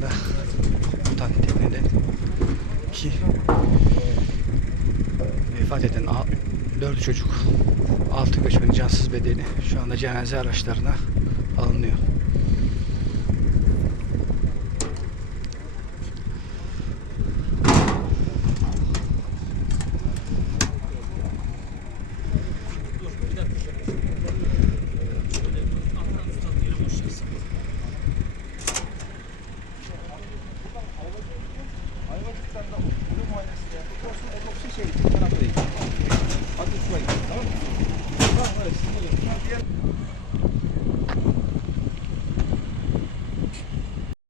anda batan tekneden ki vefat eden 4 çocuk 6 göçmenin cansız bedeni şu anda cenaze araçlarına alınıyor. şey, bu tarafa değil. Hadi şuraya tamam mı? Tamam, hadi sizinle.